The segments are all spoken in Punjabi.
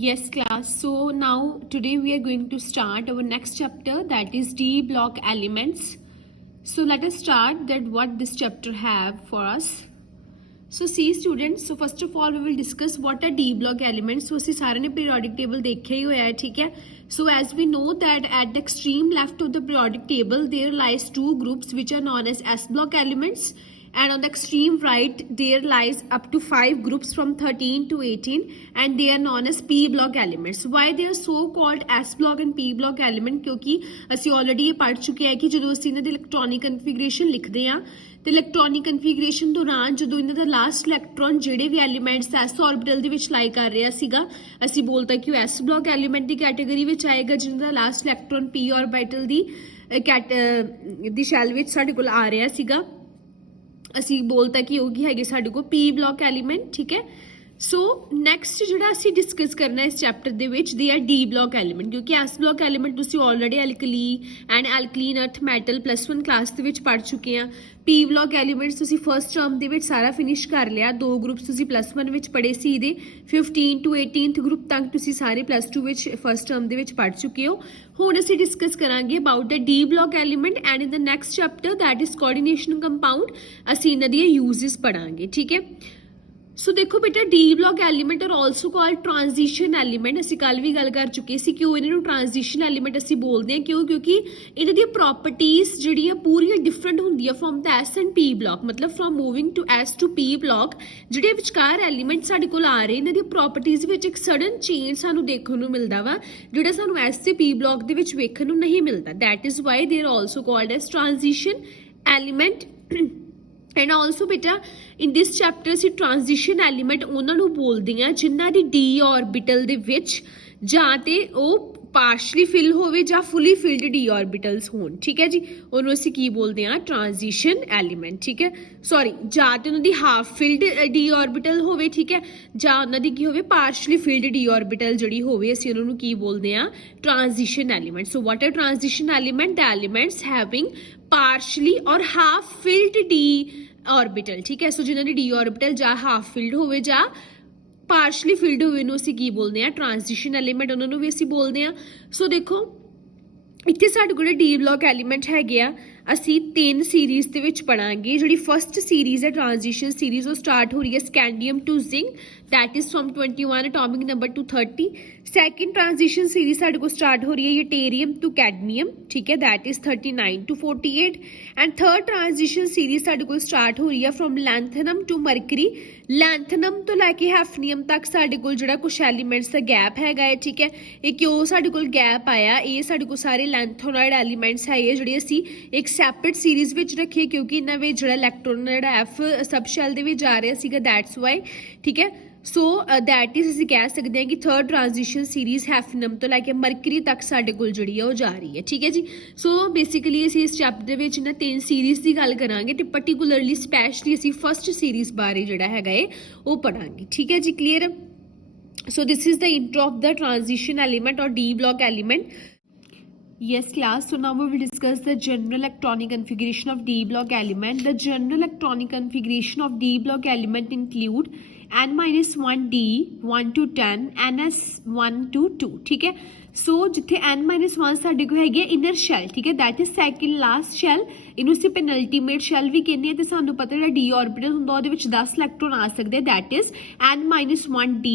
Yes, class. So now today we are going to start our next chapter, that is D block elements. So let us start that what this chapter have for us. So see students, so first of all we will discuss what are D block elements. So ਅਸੀਂ ਸਾਰਿਆਂ ਨੇ periodic table ਦੇਖਿਆ ਹੀ ਹੋਇਆ ਹੈ, ਠੀਕ ਹੈ. So as we know that at the extreme left of the periodic table there lies two groups which are known as S block elements, and on the extreme right there lies up to 5 groups from 13 to 18 and they are known as P block elements. Why they are so called S block and P block element? क्योंकि ਅਸੀਂ already ਇਹ ਪੜ੍ਹ ਚੁੱਕੇ ਹਾਂ ਕਿ ਜਦੋਂ ਅਸੀਂ ਇਹਨਾਂ ਦੀ ਇਲੈਕਟ੍ਰੋਨਿਕ ਕਨਫੀਗਰੇਸ਼ਨ ਲਿਖਦੇ ਹਾਂ ਤੇ ਇਲੈਕਟ੍ਰੋਨਿਕ ਕਨਫੀਗਰੇਸ਼ਨ ਦੌਰਾਨ ਜਦੋਂ ਇਹਨਾਂ ਦਾ ਲਾਸਟ ਇਲੈਕਟ੍ਰੋਨ ਜਿਹੜੇ ਵੀ ਐਲੀਮੈਂਟਸ s ਆਰਬਿਟਲ ਦੇ ਵਿੱਚ ਲਾਈ ਕਰ ਰਿਹਾ ਸੀਗਾ ਅਸੀਂ ਬੋਲਤਾ ਕਿ ਉਹ s ਬਲੌਕ ਐਲੀਮੈਂਟ ਦੀ ਕੈਟਾਗਰੀ ਵਿੱਚ ਆਏਗਾ ਜਿਹਨਾਂ ਦਾ ਲਾਸਟ ਇਲੈਕਟ੍ਰੋਨ p ਆਰਬਿਟਲ ਦੀ ਸ਼ੈਲ ਵਿੱਚ ਸਾਡੇ ਕੋਲ ਆ ਰਿਹਾ ਸੀਗਾ ਅਸੀਂ ਬੋਲਤਾ ਕਿ ਉਹ ਕੀ ਹੈਗੇ ਸਾਡੇ ਕੋਲ p ਬਲੌਕ ਐਲੀਮੈਂਟ, ਠੀਕ ਹੈ. ਸੋ ਨੈਕਸਟ ਜਿਹੜਾ ਅਸੀਂ ਡਿਸਕਸ ਕਰਨਾ ਇਸ ਚੈਪਟਰ ਦੇ ਵਿੱਚ they are D block element, ਕਿਉਂਕਿ ਐਸ ਬਲੌਕ ਐਲੀਮੈਂਟ ਤੁਸੀਂ ਆਲਰੇਡੀ ਐਲਕਲੀ ਐਂਡ ਐਲਕਲੀਨ ਅਰਥ ਮੈਟਲ +1 ਕਲਾਸ ਦੇ ਵਿੱਚ ਪੜ੍ਹ ਚੁੱਕੇ ਆ. ਪੀ ਬਲੌਕ ਐਲੀਮੈਂਟਸ ਤੁਸੀਂ ਫਸਟ ਟਰਮ ਦੇ ਵਿੱਚ ਸਾਰਾ ਫਿਨਿਸ਼ ਕਰ ਲਿਆ. 2 ਗਰੁੱਪਸ ਤੁਸੀਂ +1 ਵਿੱਚ ਪੜ੍ਹੇ ਸੀ, ਇਹਦੇ 15 to 18th ਗਰੁੱਪ ਤੱਕ ਤੁਸੀਂ ਸਾਰੇ +2 ਵਿੱਚ ਫਸਟ ਟਰਮ ਦੇ ਵਿੱਚ ਪੜ੍ਹ ਚੁੱਕੇ ਹੋ. ਹੁਣ ਅਸੀਂ ਡਿਸਕਸ ਕਰਾਂਗੇ about the D block element and in the next chapter that is coordination compound ਅਸੀਂ ਇਹਨਾਂ ਦੀਆਂ ਯੂਜ਼ਸ ਪੜ੍ਹਾਂਗੇ, ਠੀਕ ਹੈ. ਸੋ ਦੇਖੋ ਬੇਟਾ D block element are also called transition element. ਅਸੀਂ ਕੱਲ ਵੀ ਗੱਲ ਕਰ ਚੁੱਕੇ ਸੀ ਕਿਉਂ ਇਹਨਾਂ ਨੂੰ ਟ੍ਰਾਂਜੀਸ਼ਨ ਐਲੀਮੈਂਟ ਅਸੀਂ ਬੋਲਦੇ ਹਾਂ, ਕਿਉਂਕਿ ਇਹਨਾਂ ਦੀਆਂ ਪ੍ਰੋਪਰਟੀਜ਼ ਜਿਹੜੀਆਂ ਪੂਰੀਆਂ ਡਿਫਰੈਂਟ ਹੁੰਦੀਆਂ from the S and P block, ਮਤਲਬ from moving to S to P block ਜਿਹੜੇ ਵਿਚਕਾਰ ਐਲੀਮੈਂਟ ਸਾਡੇ ਕੋਲ ਆ ਰਹੇ ਇਹਨਾਂ ਦੀਆਂ ਪ੍ਰੋਪਰਟੀਜ਼ ਵਿੱਚ ਇੱਕ ਸਡਨ ਚੇਂਜ ਸਾਨੂੰ ਦੇਖਣ ਨੂੰ ਮਿਲਦਾ ਵਾ ਜਿਹੜਾ ਸਾਨੂੰ ਐਸ ਤੇ ਪੀ ਬਲੌਕ ਦੇ ਵਿੱਚ ਵੇਖਣ ਨੂੰ ਨਹੀਂ ਮਿਲਦਾ. That is why they are also called S transition element. And also ਬੇਟਾ ਇਨ ਦਿਸ ਚੈਪਟਰ ਅਸੀਂ ਟ੍ਰਾਂਜੀਸ਼ਨ ਐਲੀਮੈਂਟ ਉਹਨਾਂ ਨੂੰ ਬੋਲਦੇ ਹਾਂ ਜਿਨ੍ਹਾਂ ਦੀ ਡੀ ਆਰਬਿਟਲ ਦੇ ਵਿੱਚ ਜਾਂ ਤੇ ਉਹ ਪਾਰਸ਼ਲੀ ਫਿਲ ਹੋਵੇ ਜਾਂ ਫੁੱਲੀ ਫਿਲਡ ਡੀ ਆਰਬਿਟਲਸ ਹੋਣ, ਠੀਕ ਹੈ ਜੀ. ਉਹਨੂੰ ਅਸੀਂ ਕੀ ਬੋਲਦੇ ਹਾਂ? ਟ੍ਰਾਂਜੀਸ਼ਨ ਐਲੀਮੈਂਟ, ਠੀਕ ਹੈ. ਸੌਰੀ, ਜਾਂ ਤੇ ਉਹਨਾਂ ਦੀ ਹਾਫ ਫਿਲਡ ਡੀ ਆਰਬਿਟਲ ਹੋਵੇ, ਠੀਕ ਹੈ, ਜਾਂ ਉਹਨਾਂ ਦੀ ਕੀ ਹੋਵੇ ਪਾਰਸ਼ਲੀ ਫਿਲਡ ਡੀ ਆਰਬਿਟਲ ਜਿਹੜੀ ਹੋਵੇ ਅਸੀਂ ਉਹਨਾਂ ਨੂੰ ਕੀ ਬੋਲਦੇ ਹਾਂ? Transition element. So what are transition element? The elements having partially or half filled D orbital, ਠੀਕ ਹੈ. ਸੋ ਜਿਹਨਾਂ ਦੀ ਡੀ ਆਰਬਿਟਲ ਜਾਂ ਹਾਫ ਫਿਲਡ ਹੋਵੇ ਜਾਂ ਪਾਰਸ਼ਲੀ ਫਿਲਡ ਹੋਵੇ ਨੂੰ ਅਸੀਂ ਕੀ ਬੋਲਦੇ ਹਾਂ? ਟ੍ਰਾਂਜੀਸ਼ਨ ਐਲੀਮੈਂਟ ਉਹਨਾਂ ਨੂੰ ਵੀ ਅਸੀਂ ਬੋਲਦੇ ਹਾਂ. ਸੋ ਦੇਖੋ ਇੱਥੇ ਸਾਡੇ ਕੋਲ ਡੀ ਬਲੌਕ ਐਲੀਮੈਂਟ ਹੈਗੇ ਆ, ਅਸੀਂ 3 ਸੀਰੀਜ਼ ਦੇ ਵਿੱਚ ਪੜਾਂਗੇ. ਜਿਹੜੀ ਫਸਟ ਸੀਰੀਜ਼ ਹੈ ਟ੍ਰਾਂਜੀਸ਼ਨ ਸੀਰੀਜ਼ ਉਹ ਸਟਾਰਟ ਹੋ ਰਹੀ ਹੈ scandium to zinc, that is from 21 atomic number to 30. Second transition series ਸਾਡੇ ਕੋਲ start ਹੋ ਰਹੀ ਹੈ ਯੂਟੇਰੀਅਮ to cadmium, ਠੀਕ ਹੈ, that is 39 to 48. and third transition series ਸਾਡੇ ਕੋਲ start ਹੋ ਰਹੀ ਹੈ from lanthanum to mercury. lanthanum ਤੋਂ ਲੈ ਕੇ ਹੈਫਨੀਅਮ ਤੱਕ ਸਾਡੇ ਕੋਲ ਜਿਹੜਾ ਕੁਝ ਐਲੀਮੈਂਟਸ ਦਾ ਗੈਪ ਹੈਗਾ ਹੈ, ਠੀਕ ਹੈ. ਇਹ ਕਿਉਂ ਸਾਡੇ ਕੋਲ ਗੈਪ ਆਇਆ? ਇਹ ਸਾਡੇ ਕੋਲ ਸਾਰੇ ਲੈਂਥੋਨਾਇਡ ਐਲੀਮੈਂਟਸ ਹੈਗੇ ਜਿਹੜੇ ਅਸੀਂ ਇੱਕ ਸੈਪਰੇਟ ਸੀਰੀਜ਼ ਵਿੱਚ ਰੱਖੇ ਕਿਉਂਕਿ ਇਹਨਾਂ ਵਿੱਚ ਜਿਹੜਾ ਇਲੈਕਟ੍ਰੋਨ ਜਿਹੜਾ ਐਫ ਸਬ ਸ਼ੈਲ ਦੇ ਵਿੱਚ ਜਾ ਰਿਹਾ ਸੀਗਾ, ਦੈਟਸ ਵਾਈ, ਠੀਕ ਹੈ. ਸੋ ਦੈਟ ਇਜ਼ ਅਸੀਂ ਕਹਿ ਸਕਦੇ ਹਾਂ ਕਿ ਥਰਡ ਟ੍ਰਾਂਜੀਸ਼ਨ ਸੀਰੀਜ਼ ਹੈਫਨਮ ਤੋਂ ਲੈ ਕੇ ਮਰਕਰੀ ਤੱਕ ਸਾਡੇ ਕੋਲ ਜਿਹੜੀ ਹੈ ਉਹ ਜਾ ਰਹੀ ਹੈ, ਠੀਕ ਹੈ ਜੀ. ਸੋ ਬੇਸਿਕਲੀ ਅਸੀਂ ਇਸ ਚੈਪਟਰ ਦੇ ਵਿੱਚ ਇਹਨਾਂ 3 ਸੀਰੀਜ਼ ਦੀ ਗੱਲ ਕਰਾਂਗੇ ਤੇ ਪਰਟੀਕੂਲਰਲੀ ਸਪੈਸ਼ਲੀ ਅਸੀਂ ਫਸਟ ਸੀਰੀਜ਼ ਬਾਰੇ ਜਿਹੜਾ ਹੈਗਾ ਏ ਉਹ ਪੜਾਂਗੇ, ਠੀਕ ਹੈ ਜੀ. Clear? So this is the intro of the transition element or D block element. Yes class, so now we will discuss the general electronic configuration of D block element. The general electronic configuration of D block element include n-1 D 1 to 10 ns 1 to 2, ठीक है. सो जिथे n-1 ਸਾਡੇ ਕੋਲ ਹੈਗੀ ਇਨਰ ਸ਼ੈਲ, ਠੀਕ ਹੈ, that is second last shell. ਇਹਨੂੰ ਅਸੀਂ ਪੈਨਲਟੀਮੇਟ ਸ਼ੈਲ ਵੀ ਕਹਿੰਦੇ ਆ ਤੇ ਸਾਨੂੰ ਪਤਾ ਜਿਹੜਾ ਡੀ ਆਰਬਿਟਲ ਹੁੰਦਾ ਉਹਦੇ ਵਿੱਚ 10 ਇਲੈਕਟ੍ਰੋਨ ਆ ਸਕਦੇ, ਦੈਟ ਇਜ਼ n-1 D.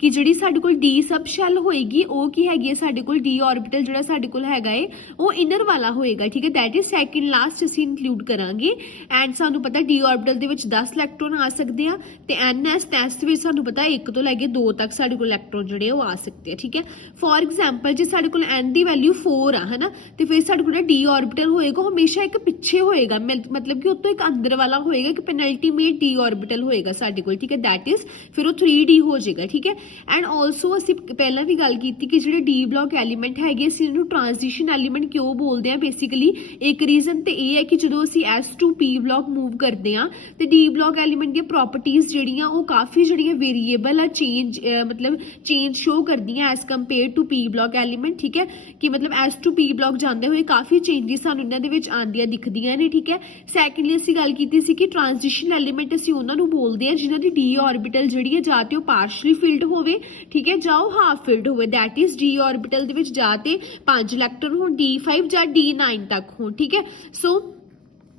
ਕਿ ਜਿਹੜੀ ਸਾਡੇ ਕੋਲ ਡੀ ਸਬ ਸ਼ੈਲ ਹੋਏਗੀ ਉਹ ਕੀ ਹੈਗੀ ਹੈ ਸਾਡੇ ਕੋਲ ਡੀ ਆਰਬਿਟਲ ਜਿਹੜਾ ਸਾਡੇ ਕੋਲ ਹੈਗਾ ਏ ਉਹ ਇਨਰ ਵਾਲਾ ਹੋਏਗਾ, ਠੀਕ ਹੈ, ਦੈਟ ਇਜ਼ ਸੈਕਿੰਡ ਲਾਸਟ ਅਸੀਂ ਇਨਕਲੂਡ ਕਰਾਂਗੇ. ਐਂਡ ਸਾਨੂੰ ਪਤਾ ਡੀ ਆਰਬਿਟਲ ਦੇ ਵਿੱਚ 10 ਇਲੈਕਟ੍ਰੋਨ ਆ ਸਕਦੇ ਆ ਤੇ ns ਦੇ ਵਿੱਚ ਸਾਨੂੰ ਪਤਾ 1 ਤੋਂ ਲੈ ਕੇ 2 ਤੱਕ ਸਾਡੇ ਕੋਲ ਇਲੈਕਟ੍ਰੋਨ ਜਿਹੜੇ ਉਹ ਆ ਸਕਦੇ ਆ, ਠੀਕ ਹੈ. ਫੋਰ ਐਗਜ਼ਾਮਪਲ ਜੇ ਸਾਡੇ ਕੋਲ n ਦੀ ਵੈਲਿਊ 4 ਆ ਹਨਾ ਤੇ ਫਿਰ ਸਾਡੇ ਕੋਲ ਡੀ ਆਰਬਿਟਲ ਹੋਏਗਾ ਉਹ ਹਮੇਸ਼ਾ ਇੱਕ ਪਿੱਛੇ ਹੋਏਗਾ, ਮਤਲਬ ਕਿ ਉਹ ਤੋਂ ਇੱਕ ਅੰਦਰ ਵਾਲਾ ਹੋਏਗਾ, ਇੱਕ ਪੈਨਲਟੀਮੇਟ ਡੀ ਆਰਬਿਟਲ ਹੋਏਗਾ ਸਾਡੇ ਕੋਲ, ਠੀਕ ਹੈ, ਦੈਟ ਇਜ਼ ਫਿਰ ਉਹ 3D ਹੋ ਜਾਏਗਾ, ਠੀਕ ਹੈ. ਐਂਡ ਆਲਸੋ ਅਸੀਂ ਪਹਿਲਾਂ ਵੀ ਗੱਲ ਕੀਤੀ ਕਿ ਜਿਹੜੇ ਡੀ ਬਲੌਕ ਐਲੀਮੈਂਟ ਹੈਗੇ ਅਸੀਂ ਇਹਨੂੰ ਟ੍ਰਾਂਜੀਸ਼ਨ ਐਲੀਮੈਂਟ ਕਿਉਂ ਬੋਲਦੇ ਆ? ਬੇਸਿਕਲੀ ਇੱਕ ਰੀਜ਼ਨ ਤੇ ਇਹ ਹੈ ਕਿ ਜਦੋਂ ਅਸੀਂ S to P block move ਕਰਦੇ ਆ ਤੇ ਡੀ ਬਲੌਕ ਐਲੀਮੈਂਟ ਦੀਆਂ ਪ੍ਰੋਪਰਟੀਜ਼ ਜਿਹੜੀਆਂ ਉਹ ਕਾਫੀ ਜਿਹੜੀਆਂ ਵੇਰੀਏਬਲ ਆ, ਚੇਂਜ ਮਤਲਬ ਚੇਂਜ ਸ਼ੋ ਕਰਦੀਆਂ as compare to P block block element, ਠੀਕ ਹੈ, ਕਿ ਮਤਲਬ S to P ਬਲੌਕ ਜਾਂਦੇ ਹੋਏ ਕਾਫੀ ਚੇਂਜਿਸ ਸਾਨੂੰ ਇਹਨਾਂ ਦੇ ਵਿੱਚ ਆਉਂਦੀਆਂ ਦਿਖਦੀਆਂ ਨੇ, ਠੀਕ ਹੈ। ਸੈਕੰਡਲੀ ਅਸੀਂ ਗੱਲ ਕੀਤੀ ਸੀ ਕਿ ਟ੍ਰਾਂਜੀਸ਼ਨ ਐਲੀਮੈਂਟ ਅਸੀਂ ਉਹਨਾਂ ਨੂੰ ਬੋਲਦੇ ਹਾਂ ਜਿਨ੍ਹਾਂ ਦੀ d ਆਰਬਿਟਲ ਜਿਹੜੀ ਹੈ ਜਾਂ ਤੇ ਉਹ ਪਾਰਸ਼ਲੀ ਫਿਲਡ ਹੋਵੇ, ਠੀਕ ਹੈ, ਜਾਂ ਉਹ ਹਾਫ ਫਿਲਡ ਹੋਵੇ, ਦੈਟ ਇਜ਼ d ਆਰਬਿਟਲ ਦੇ ਵਿੱਚ ਜਾਂ ਤੇ 5 ਇਲੈਕਟ੍ਰੋਨ ਹੋਣ, d5 ਜਾਂ d9 ਤੱਕ ਹੋਣ, ਠੀਕ ਹੈ। ਸੋ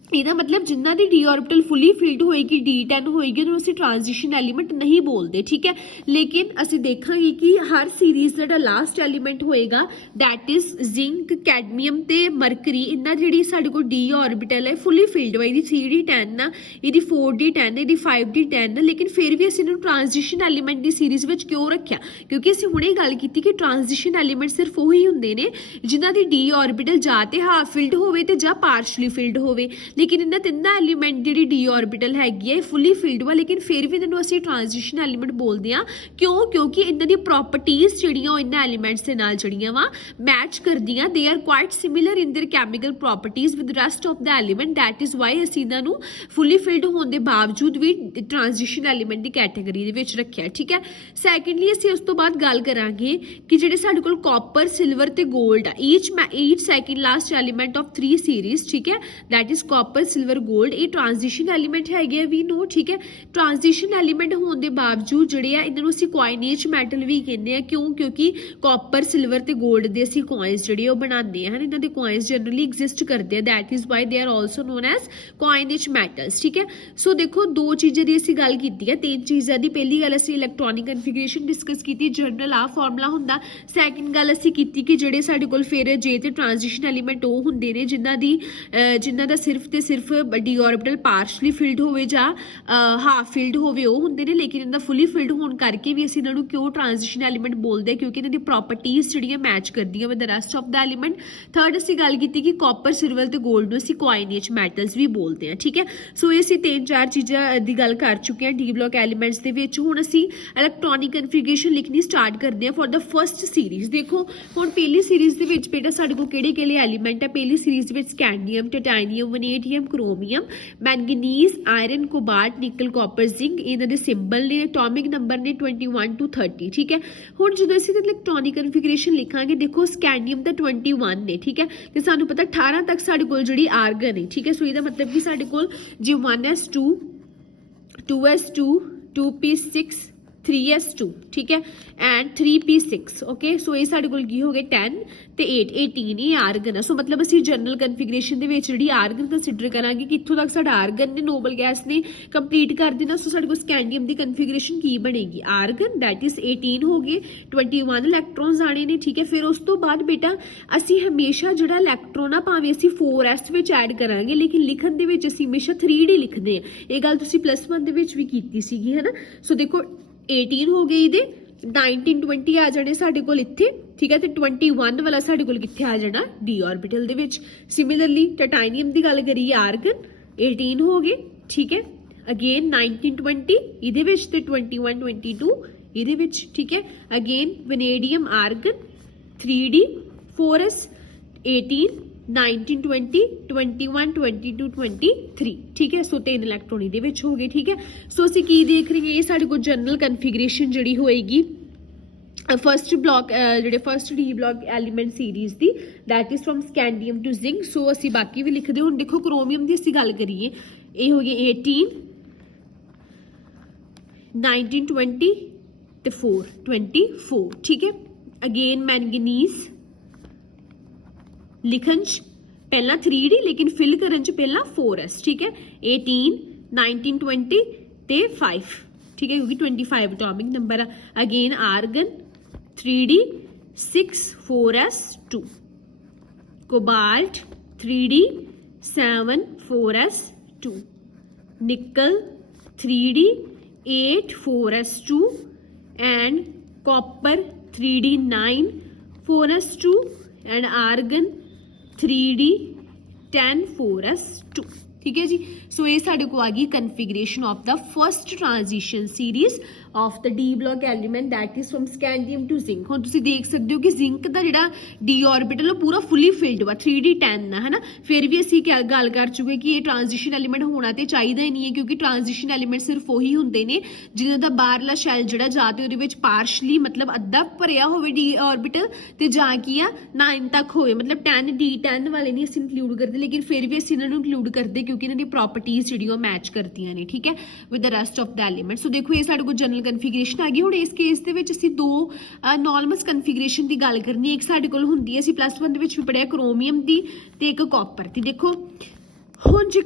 ਇਹਦਾ ਮਤਲਬ ਜਿਨ੍ਹਾਂ ਦੀ ਡੀ ਆਰਬਿਟਲ ਫੁੱਲੀ ਫਿਲਡ ਹੋਏਗੀ, D10 ਹੋਏਗੀ, ਉਹਨੂੰ ਅਸੀਂ ਟ੍ਰਾਂਜੀਸ਼ਨ ਐਲੀਮੈਂਟ ਨਹੀਂ ਬੋਲਦੇ, ਠੀਕ ਹੈ। ਲੇਕਿਨ ਅਸੀਂ ਦੇਖਾਂਗੇ ਕਿ ਹਰ ਸੀਰੀਜ਼ ਦਾ ਜਿਹੜਾ ਲਾਸਟ ਐਲੀਮੈਂਟ ਹੋਏਗਾ ਦੈਟ ਇਜ਼ ਜ਼ਿੰਕ, ਕੈਡਮੀਅਮ ਤੇ ਮਰਕਰੀ, ਇਹਨਾਂ ਜਿਹੜੀ ਸਾਡੇ ਕੋਲ ਡੀ ਆਰਬਿਟਲ ਹੈ ਫੁੱਲੀ ਫਿਲਡ ਵਾ, ਇਹਦੀ 3d10 ਆ, ਇਹਦੀ 4d10, ਇਹਦੀ 5d10, ਲੇਕਿਨ ਫਿਰ ਵੀ ਅਸੀਂ ਇਹਨੂੰ ਟ੍ਰਾਂਜੀਸ਼ਨ ਐਲੀਮੈਂਟ ਦੀ ਸੀਰੀਜ਼ ਵਿੱਚ ਕਿਉਂ ਰੱਖਿਆ? ਕਿਉਂਕਿ ਅਸੀਂ ਹੁਣੇ ਗੱਲ ਕੀਤੀ ਕਿ ਟ੍ਰਾਂਜੀਸ਼ਨ ਐਲੀਮੈਂਟ ਸਿਰਫ ਉਹੀ ਹੁੰਦੇ ਨੇ ਜਿਨ੍ਹਾਂ ਦੀ ਡੀ ਆਰਬਿਟਲ ਜਾਂ ਤੇ ਹਾਫ ਫਿਲਡ ਹੋਵੇ ਤੇ ਜਾਂ ਪਾਰਸ਼ਲੀ ਫਿਲਡ ਹੋਵੇ। ਲੇਕਿਨ ਇਹਨਾਂ ਤਿੰਨਾਂ ਐਲੀਮੈਂਟ ਜਿਹੜੀ ਡੀ ਆਰਬਿਟਲ ਹੈਗੀ ਹੈ ਫੁੱਲੀ ਫਿਲਡ ਵਾ, ਲੇਕਿਨ ਫਿਰ ਵੀ ਇਹਨਾਂ ਨੂੰ ਅਸੀਂ ਟ੍ਰਾਂਜੀਸ਼ਨ ਐਲੀਮੈਂਟ ਬੋਲਦੇ ਹਾਂ। ਕਿਉਂ? ਕਿਉਂਕਿ ਇਹਨਾਂ ਦੀ ਪ੍ਰੋਪਰਟੀਜ਼ ਜਿਹੜੀਆਂ ਉਹ ਇਹਨਾਂ ਐਲੀਮੈਂਟਸ ਦੇ ਨਾਲ ਜਿਹੜੀਆਂ ਵਾ ਮੈਚ ਕਰਦੀਆਂ, they are quite similar in there chemical properties with rest of the element, that is Y ਅਸੀਂ ਇਹਨਾਂ ਨੂੰ ਫੁੱਲੀ ਫਿਲਡ ਹੋਣ ਦੇ ਬਾਵਜੂਦ ਵੀ ਟ੍ਰਾਂਜੀਸ਼ਨ ਐਲੀਮੈਂਟ ਦੀ ਕੈਟਾਗਰੀ ਦੇ ਵਿੱਚ ਰੱਖਿਆ, ਠੀਕ ਹੈ। ਸੈਕੰਡਲੀ ਅਸੀਂ ਉਸ ਤੋਂ ਬਾਅਦ ਗੱਲ ਕਰਾਂਗੇ ਕਿ ਜਿਹੜੇ ਸਾਡੇ ਕੋਲ ਕਾਪਰ, ਸਿਲਵਰ ਤੇ ਗੋਲਡ ਆ, each second last element of 3 series, ਠੀਕ ਹੈ, that is copper, silver, gold, ਇਹ ਟ੍ਰਾਂਜੀਸ਼ਨ ਐਲੀਮੈਂਟ ਹੈਗੇ ਆ, ਵੀ ਨੋ, ਠੀਕ ਹੈ। ਟ੍ਰਾਂਜੀਸ਼ਨ ਐਲੀਮੈਂਟ ਹੋਣ ਦੇ ਬਾਵਜੂਦ ਜਿਹੜੇ ਆ ਇਹਨਾਂ ਨੂੰ ਅਸੀਂ ਕੋਆਇਨੇਜ ਮੈਟਲ ਵੀ ਕਹਿੰਦੇ ਆ। ਕਿਉਂ? ਕਿਉਂਕਿ ਕਾਪਰ, ਸਿਲਵਰ ਤੇ ਗੋਲਡ ਦੇ ਅਸੀਂ ਕੋਇਨਸ ਜਿਹੜੇ ਉਹ ਬਣਾਉਂਦੇ ਹਨ, ਇਹਨਾਂ ਦੇ ਕੋਇਨਸ ਜਨਰਲੀ ਐਗਜ਼ਿਸਟ ਕਰਦੇ ਆ, that is why they are also known as coinage metals, ਠੀਕ ਹੈ। ਸੋ ਦੇਖੋ ਦੋ ਚੀਜ਼ਾਂ ਦੀ ਅਸੀਂ ਗੱਲ ਕੀਤੀ ਹੈ, 3 ਚੀਜ਼ਾਂ ਦੀ। ਪਹਿਲੀ ਗੱਲ ਅਸੀਂ ਇਲੈਕਟ੍ਰੋਨਿਕ ਕਨਫੀਗਰੇਸ਼ਨ ਡਿਸਕਸ ਕੀਤੀ, ਜਨਰਲ ਆ ਫਾਰਮੂਲਾ ਹੁੰਦਾ। ਸੈਕਿੰਡ ਗੱਲ ਅਸੀਂ ਕੀਤੀ ਕਿ ਜਿਹੜੇ ਸਾਡੇ ਕੋਲ ਫਿਰ ਜੇ ਤੇ ਟ੍ਰਾਂਜੀਸ਼ਨ ਐਲੀਮੈਂਟ ਉਹ ਹੁੰਦੇ ਨੇ ਜਿਨ੍ਹਾਂ ਦਾ ਸਿਰਫ ਤੇ ਸਿਰਫ ਡੀ ਆਰਬਿਟਲ ਪਾਰਸ਼ਲੀ ਫਿਲਡ ਹੋਵੇ ਜਾਂ ਹਾਫ ਫਿਲਡ ਹੋਵੇ, ਉਹ ਹੁੰਦੇ ਨੇ। ਲੇਕਿਨ ਇਹਨਾਂ ਦਾ ਫੁੱਲੀ ਫਿਲਡ ਹੋਣ ਕਰਕੇ ਵੀ ਅਸੀਂ ਇਹਨਾਂ ਨੂੰ ਕਿਉਂ ਟ੍ਰਾਂਜੀਸ਼ਨ ਐਲੀਮੈਂਟ ਬੋਲਦੇ ਹਾਂ? ਕਿਉਂਕਿ ਇਹਨਾਂ ਦੀ ਪ੍ਰੋਪਰਟੀਜ਼ ਜਿਹੜੀਆਂ ਮੈਚ ਕਰਦੀਆਂ with the rest of the element. Third ਅਸੀਂ ਗੱਲ ਕੀਤੀ ਕਿ ਕਾਪਰ, ਸਿਲਵਰ ਤੇ ਗੋਲਡ ਨੂੰ ਅਸੀਂ ਕੋਆਇਨੇਜ ਮੈਟਲਸ ਵੀ ਬੋਲਦੇ ਹਾਂ, ਠੀਕ ਹੈ। ਸੋ ਇਹ ਅਸੀਂ 3-4 ਚੀਜ਼ਾਂ ਦੀ ਗੱਲ ਕਰ ਚੁੱਕੇ ਹਾਂ ਡੀ ਬਲੌਕ ਐਲੀਮੈਂਟਸ ਦੇ ਵਿੱਚ। ਹੁਣ ਅਸੀਂ ਇਲੈਕਟ੍ਰੋਨਿਕ ਕਨਫੀਗਰੇਸ਼ਨ ਲਿਖਣੀ ਸਟਾਰਟ ਕਰਦੇ ਹਾਂ ਫॉर द ਫਸਟ ਸੀਰੀਜ਼। ਦੇਖੋ ਹੁਣ ਪਹਿਲੀ ਸੀਰੀਜ਼ ਦੇ ਵਿੱਚ ਬੇਟਾ ਸਾਡੇ ਕੋਲ ਕਿਹੜੇ ਐਲੀਮੈਂਟ ਹੈ? ਪਹਿਲੀ ਸੀਰੀਜ਼ ਦੇ ਵਿੱਚ ਸਕੈਂਡੀਅਮ, ਟਾਈਟੈਨੀਅਮ, ਵਨੇਡੀਅਮ, ਕ੍ਰੋਮੀਅਮ, मैंगनीज, आयरन, कोबाल्ट, निकल, कॉपर, जिंक, इन्हां दे सिंबल ने, एटॉमिक नंबर ने 21 to 30, ठीक है। हुण जदों असीं इलैक्ट्रॉनिक कन्फिगरेशन लिखांगे, देखो स्कैंडियम दा 21 ने, ठीक है, ते सानूं पता 18 तक साडे कोल जिहड़ी आर्गन है, ठीक है। सो इहदा मतलब कि साडे कोल जे 1s2 2s2 2p6 3s2, ठीक है, एंड 3p6, ओके। सो ये साडे कोल की हो गए 10 ਤੇ 8 18 ਇਹ ਆਰਗਨ ਆ। ਸੋ ਮਤਲਬ ਅਸੀਂ ਜਨਰਲ ਕਨਫੀਗਰੇਸ਼ਨ ਦੇ ਵਿੱਚ ਜਿਹੜੀ ਆਰਗਨ ਕੰਸੀਡਰ ਕਰਾਂਗੇ ਕਿ ਇੱਥੋਂ ਤੱਕ ਸਾਡਾ ਆਰਗਨ ਨੇ ਨੋਬਲ ਗੈਸ ਨੇ ਕੰਪਲੀਟ ਕਰ ਦੇਣਾ। ਸੋ ਸਾਡੇ ਕੋਲ ਸਕੈਂਡੀਅਮ ਦੀ ਕਨਫੀਗਰੇਸ਼ਨ ਕੀ ਬਣੇਗੀ? ਆਰਗਨ ਦੈਟ ਇਜ਼ 18 ਹੋ ਗਏ, 21 ਇਲੈਕਟ੍ਰੋਨਸ ਆਣੇ ਨੇ, ਠੀਕ ਹੈ। ਫਿਰ ਉਸ ਤੋਂ ਬਾਅਦ ਬੇਟਾ ਅਸੀਂ ਹਮੇਸ਼ਾ ਜਿਹੜਾ ਇਲੈਕਟ੍ਰੋਨ ਆ ਭਾਵੇਂ ਅਸੀਂ 4s ਵਿੱਚ ਐਡ ਕਰਾਂਗੇ, ਲੇਕਿਨ ਲਿਖਣ ਦੇ ਵਿੱਚ ਅਸੀਂ ਹਮੇਸ਼ਾ 3d ਲਿਖਦੇ ਆ। ਇਹ ਗੱਲ ਤੁਸੀਂ +1 ਦੇ ਵਿੱਚ ਵੀ ਕੀਤੀ ਸੀਗੀ, ਹੈ ਨਾ। ਸੋ ਦੇਖੋ 18 ਹੋ ਗਈ ਇਹਦੇ, 19 20 ਆ ਜਾਣੇ ਸਾਡੇ ਕੋਲ ਇੱਥੇ, ਠੀਕ ਹੈ, ਤੇ 21 ਵਾਲਾ ਸਾਡੇ ਕੋਲ ਕਿੱਥੇ ਆ ਜਾਣਾ? ਡੀ ਆਰਬਿਟਲ ਦੇ ਵਿੱਚ। ਸਿਮਿਲਰਲੀ ਟਾਈਟੈਨੀਅਮ ਦੀ ਗੱਲ ਕਰੀਏ, ਆਰਗਨ 18 ਹੋ ਗਏ, ਠੀਕ ਹੈ, ਅਗੇਨ 19 20 ਇਹਦੇ ਵਿੱਚ ਤੇ 21 22 ਇਹਦੇ ਵਿੱਚ, ਠੀਕ ਹੈ। ਅਗੇਨ ਵਨੇਡੀਅਮ, ਆਰਗਨ 3d 4s 18 19 20 21 22 23, ਠੀਕ ਹੈ। ਸੋ 3 ਇਲੈਕਟ੍ਰੋਨ ਇਹਦੇ ਵਿੱਚ ਹੋ ਗਏ, ਠੀਕ ਹੈ। ਸੋ ਅਸੀਂ ਕੀ ਦੇਖ ਰਹੇ ਹਾਂ? ਇਹ ਸਾਡੇ ਕੋਲ ਜਨਰਲ ਕਨਫੀਗਰੇਸ਼ਨ ਜਿਹੜੀ ਹੋਏਗੀ फस्ट ब्लॉक ਜਿਹੜੇ first D block element series ਦੀ, that is from scandium to zinc. So ਅਸੀਂ ਬਾਕੀ ਵੀ ਲਿਖਦੇ। ਹੁਣ ਦੇਖੋ क्रोमियम ਦੀ ਅਸੀਂ ਗੱਲ ਕਰੀਏ, ਇਹ ਹੋ ਗਈ 18 19 20 ਤੇ 4 24, ਠੀਕ ਹੈ। ਅਗੇਨ मैंगनीज ਲਿਖਣ ਚ ਪਹਿਲਾਂ 3d ਲੇਕਿਨ ਫਿਲ ਕਰਨ ਚ ਪਹਿਲਾਂ 4s, ਠੀਕ ਹੈ। 18 19 20 ਤੇ 5, ठीक है, क्योंकि 25 एटॉमिक नंबर है। Again argon 3d 6 4s 2, cobalt 3d 7 4s 2, निकल 3d 8 4s 2, and copper 3d 9 4s 2, and argon 3d 10 4s 2, ठीक है जी। सो ये साडे को आ गई configuration of the first transition series of the D block element that is from scandium to zinc। ਹੁਣ ਤੁਸੀਂ ਦੇਖ ਸਕਦੇ ਹੋ ਕਿ ਜ਼ਿੰਕ ਦਾ ਜਿਹੜਾ D orbital ਉਹ ਪੂਰਾ ਫੁੱਲੀ ਫਿਲਡ ਵਾ 3d10 ਨਾ, ਹੈ ਨਾ। ਫਿਰ ਵੀ ਅਸੀਂ ਗੱਲ ਕਰ ਚੁੱਕੇ ਕਿ ਇਹ ਟ੍ਰਾਂਜੀਸ਼ਨ ਐਲੀਮੈਂਟ ਹੋਣਾ ਤੇ ਚਾਹੀਦਾ ਹੀ ਨਹੀਂ ਹੈ, ਕਿਉਂਕਿ ਟ੍ਰਾਂਜੀਸ਼ਨ ਐਲੀਮੈਂਟ ਸਿਰਫ ਉਹੀ ਹੁੰਦੇ ਨੇ ਜਿਨ੍ਹਾਂ ਦਾ ਬਾਹਰਲਾ ਸ਼ੈਲ ਜਿਹੜਾ ਜਾਂ ਤੇ ਉਹਦੇ ਵਿੱਚ ਪਾਰਸ਼ਲੀ ਮਤਲਬ ਅੱਧਾ ਭਰਿਆ ਹੋਵੇ D orbital ਤੇ ਜਾਂ ਕੀ ਆ 9 ਤੱਕ ਹੋਵੇ, ਮਤਲਬ 10D10 ਵਾਲੇ ਨਹੀਂ ਅਸੀਂ ਇਨਕਲੂਡ ਕਰਦੇ, ਲੇਕਿਨ ਫਿਰ ਵੀ ਅਸੀਂ ਇਹਨਾਂ ਨੂੰ ਇਨਕਲੂਡ ਕਰਦੇ ਕਿਉਂਕਿ ਇਹਨਾਂ ਦੀ ਪ੍ਰੋਪਰਟੀਜ਼ ਜਿਹੜੀਆਂ ਉਹ ਮੈਚ ਕਰਦੀਆਂ ਨੇ, ਠੀਕ ਹੈ, with the rest of the element. So ਦੇਖੋ ਇਹ ਸਾਡੇ ਕੋਲ ਜਨਰਲ ਕਨਫੀਗਰੇਸ਼ਨ ਆ ਗਈ। ਹੁਣ ਇਸ ਕੇਸ ਦੇ ਵਿੱਚ ਅਸੀਂ ਦੋ ਨੋਰਮਸ ਕਨਫੀਗਰੇਸ਼ਨ ਦੀ ਗੱਲ ਕਰਨੀ ਹੈ। ਇੱਕ ਸਾਡੇ ਕੋਲ ਹੁੰਦੀ ਹੈ, ਅਸੀਂ +1 ਦੇ ਵਿੱਚ ਵੀ ਪੜਿਆ, ਕ੍ਰੋਮੀਅਮ ਦੀ ਤੇ ਇੱਕ ਕਾਪਰ ਦੀ। ਦੇਖੋ ਹੁਣ ਜੇ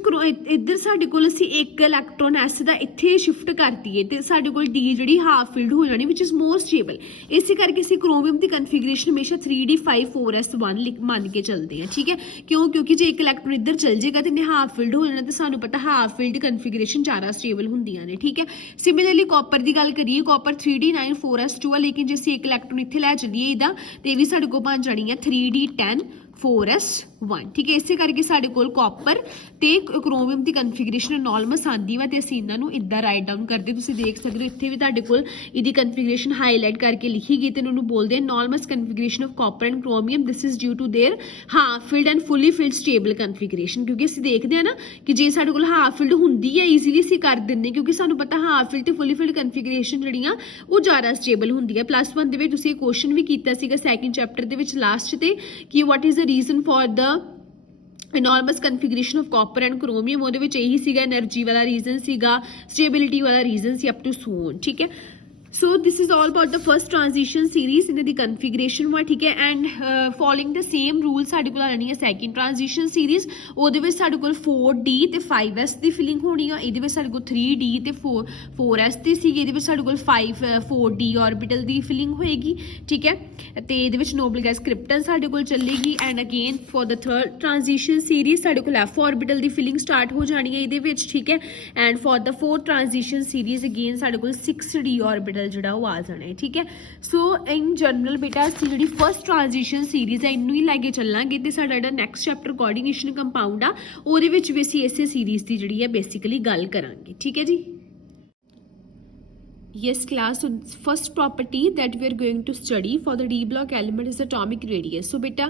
ਇੱਧਰ ਸਾਡੇ ਕੋਲ ਅਸੀਂ ਇੱਕ ਇਲੈਕਟ੍ਰੋਨ ਐਸ ਦਾ ਇੱਥੇ ਸ਼ਿਫਟ ਕਰਤੀਏ ਤੇ ਸਾਡੇ ਕੋਲ ਡੀ ਜਿਹੜੀ ਹਾਫ ਫਿਲਡ ਹੋ ਜਾਣੀ ਵਿਚ ਇਜ਼ ਮੋਰ ਸਟੇਬਲ। ਇਸੇ ਕਰਕੇ ਅਸੀਂ ਕ੍ਰੋਮੀਅਮ ਦੀ ਕਨਫੀਗਰੇਸ਼ਨ ਹਮੇਸ਼ਾ 3d5 4s1 ਮੰਨ ਕੇ ਚੱਲਦੇ ਹਾਂ, ਠੀਕ ਹੈ। ਕਿਉਂਕਿ ਜੇ ਇੱਕ ਇਲੈਕਟ੍ਰੋਨ ਇੱਧਰ ਚੱਲ ਜਾਏਗਾ ਤੇ ਹਾਫ ਫਿਲਡ ਹੋ ਜਾਣਾ ਤੇ ਸਾਨੂੰ ਪਤਾ ਹਾਫ ਫਿਲਡ ਕਨਫੀਗਰੇਸ਼ਨ ਜ਼ਿਆਦਾ ਸਟੇਬਲ ਹੁੰਦੀਆਂ ਨੇ, ਠੀਕ ਹੈ। ਸਿਮਿਲਰਲੀ ਕਾਪਰ ਦੀ ਗੱਲ ਕਰੀਏ, ਕਾਪਰ 3d9 4s2 ਆ, ਲੇਕਿਨ ਜੇ ਅਸੀਂ ਇੱਕ ਇਲੈਕਟ੍ਰੋਨ ਇੱਥੇ ਲੈ ਚੱਲੀਏ ਇਹਦਾ ਤੇ ਇਹ ਵੀ ਸਾਡੇ ਕੋਲ ਬਣ ਜਾਣੀ ਹੈ 3d10 4s1, ਠੀਕ ਹੈ। ਇਸੇ ਕਰਕੇ ਸਾਡੇ ਕੋਲ ਕਾਪਰ ਤੇ ਕ੍ਰੋਮੀਅਮ ਦੀ ਕਨਫੀਗਰੇਸ਼ਨ ਅਨੋਰਮਸ ਆਂਦੀ ਵਾ ਤੇ ਅਸੀਂ ਇਹਨਾਂ ਨੂੰ ਇੱਦਾਂ ਰਾਈਟ ਡਾਊਨ ਕਰਦੇ। ਤੁਸੀਂ ਦੇਖ ਸਕਦੇ ਹੋ ਇੱਥੇ ਵੀ ਤੁਹਾਡੇ ਕੋਲ ਇਹਦੀ ਕਨਫੀਗਰੇਸ਼ਨ ਹਾਈਲਾਈਟ ਕਰਕੇ ਲਿਖੀ ਗਈ ਤੇ ਇਹਨੂੰ ਬੋਲਦੇ ਆ anomalous configuration of copper and chromium. This is due to their half filled and fully filled stable configuration. ਕਿਉਂਕਿ ਅਸੀਂ ਦੇਖਦੇ ਆ ਨਾ ਕਿ ਜੇ ਸਾਡੇ ਕੋਲ ਹਾਫ ਫਿਲਡ ਹੁੰਦੀ ਹੈ ਈਜ਼ੀਲੀ ਅਸੀਂ ਕਰ ਦਿੰਦੇ, ਕਿਉਂਕਿ ਸਾਨੂੰ ਪਤਾ ਹਾਫ ਫਿਲਡ ਤੇ ਫੁੱਲੀ ਫਿਲਡ ਕਨਫੀਗਰੇਸ਼ਨ ਜਿਹੜੀਆਂ ਉਹ ਜ਼ਿਆਦਾ ਸਟੇਬਲ ਹੁੰਦੀ ਹੈ। +1 ਦੇ ਵਿੱਚ ਤੁਸੀਂ ਕੁਐਸਚਨ ਵੀ ਕੀਤਾ ਸੀਗਾ ਸੈਕਿੰਡ ਚੈਪਟਰ ਦੇ ਵਿੱਚ ਲਾਸਟ ਤੇ ਕਿ what is the reason for the enormous configuration of copper and chromium। ਉਹਦੇ ਵਿੱਚ ਇਹੀ ਸੀਗਾ, એનર્ਜੀ ਵਾਲਾ ਰੀਜ਼ਨ ਸੀਗਾ, ਸਟੇਬਿਲਿਟੀ ਵਾਲਾ ਰੀਜ਼ਨ ਸੀ, ਅਪ ਟੂ ਸੋ ਔਨ, ਠੀਕ ਹੈ। So this is all about the first transition series in the configuration ਵਾ, ਠੀਕ ਹੈ। And following the same rule ਸਾਡੇ ਕੋਲ ਆ ਜਾਣੀ ਹੈ ਸੈਕਿੰਡ ਟ੍ਰਾਂਜੀਸ਼ਨ ਸੀਰੀਜ਼। ਉਹਦੇ ਵਿੱਚ ਸਾਡੇ ਕੋਲ 4d ਤੇ 5s ਦੀ ਫਿਲਿੰਗ ਹੋਣੀ ਆ, ਇਹਦੇ ਵਿੱਚ ਸਾਡੇ ਕੋਲ 3d ਤੇ 4s ਦੀ ਸੀਗੀ, ਇਹਦੇ ਵਿੱਚ ਸਾਡੇ ਕੋਲ 4d ऑर्बिटल ਦੀ ਫਿਲਿੰਗ ਹੋਏਗੀ, ਠੀਕ ਹੈ। ਤੇ ਇਹਦੇ ਵਿੱਚ ਨੋਬਲ ਗੈਸ ਕ੍ਰਿਪਟਨ ਸਾਡੇ ਕੋਲ ਚੱਲੇਗੀ। And again for the third transition series ਸਾਡੇ ਕੋਲ f ऑर्बिटल ਦੀ ਫਿਲਿੰਗ ਸਟਾਰਟ ਹੋ ਜਾਣੀ ਹੈ ਇਹਦੇ ਵਿੱਚ, ਠੀਕ ਹੈ। And for the fourth transition series again ਸਾਡੇ ਕੋਲ 6d ऑर्बिटल ਜਿਹੜਾ ਉਹ ਆ ਜਾਣਾ ਹੈ, ਠੀਕ ਹੈ। ਸੋ ਇਨ ਜਨਰਲ ਬੇਟਾ ਅਸੀਂ ਜਿਹੜੀ ਫਸਟ ਟ੍ਰਾਂਜੀਸ਼ਨ ਸੀਰੀਜ਼ ਹੈ ਇਹਨੂੰ ਹੀ ਲੈ ਕੇ ਚੱਲਾਂਗੇ ਤੇ ਸਾਡਾ ਜਿਹੜਾ ਨੈਕਸਟ ਚੈਪਟਰ ਕੋਆਰਡੀਨੇਸ਼ਨ ਕੰਪਾਊਂਡ ਆ ਉਹਦੇ ਵਿੱਚ ਵੀ ਅਸੀਂ ਇਸੇ ਸੀਰੀਜ਼ ਦੀ ਜਿਹੜੀ ਹੈ ਬੇਸਿਕਲੀ ਗੱਲ ਕਰਾਂਗੇ, ਠੀਕ ਹੈ ਜੀ। Yes class, so first property that we are going to study for the D block element is atomic radius। So beta